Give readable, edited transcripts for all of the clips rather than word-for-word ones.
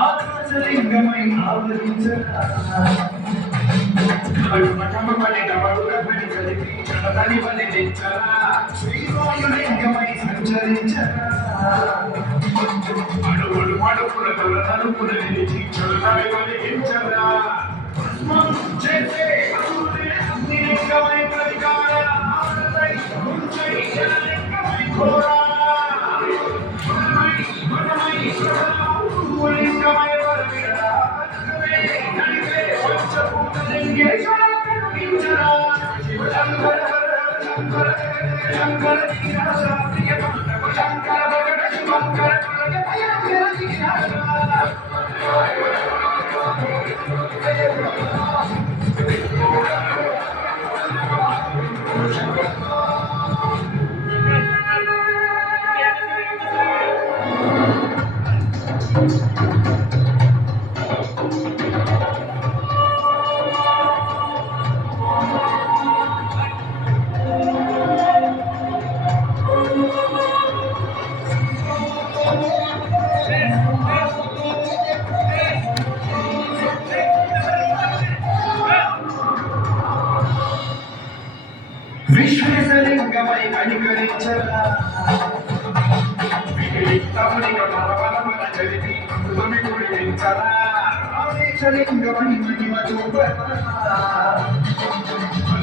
ఆకాశలింగమై ఆవరించరా శ్రీవాయులింగమై సంచరించరా అడుగుడు మడుపుల తలుపుల నిలిచి చొరదాయి వలిగించరా చేసే లింగమై ప్రతికార లింగమై ఘోరా లింగమై వరవిరా లింగేశ్వర శివ శంకర శంకర శంకర శంకర భగడ శివంకర విశ్వేశలింగమై కనికరించరా విలిప్తమునిగా బలబలమన చరితి అమృతమి కురిపించరా ఆవేశలింగమై మహిమ చూపరా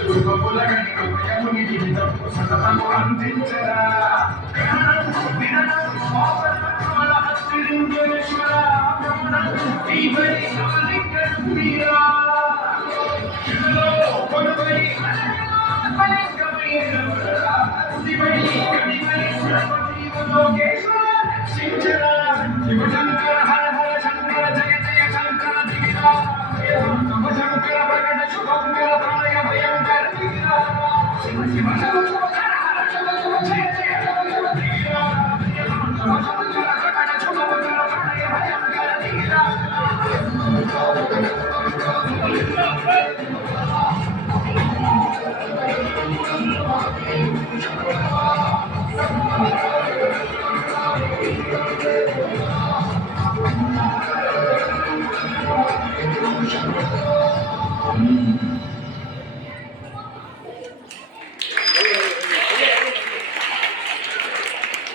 రూపములగని కృపయముని జీవితము సతతము అందించరా వినడం పాపనముల హస్తిలింగేశ్వర బ్రహ్మణం ఈ బలి సమలింగం ప్రియా ఇదిలో కొనుగై శివశంకర హర హర శంకర జయ జయ శంకర దిగిరా శంకర ప్రకట శుభంకర ప్రళయ భయంకర దిగిరా శివ శివ శివ హర హర శివ శివ జయ జయ శంకర దిగిరా శంకర ప్రకట శుభంకర ప్రళయ భయంకర దిగిరా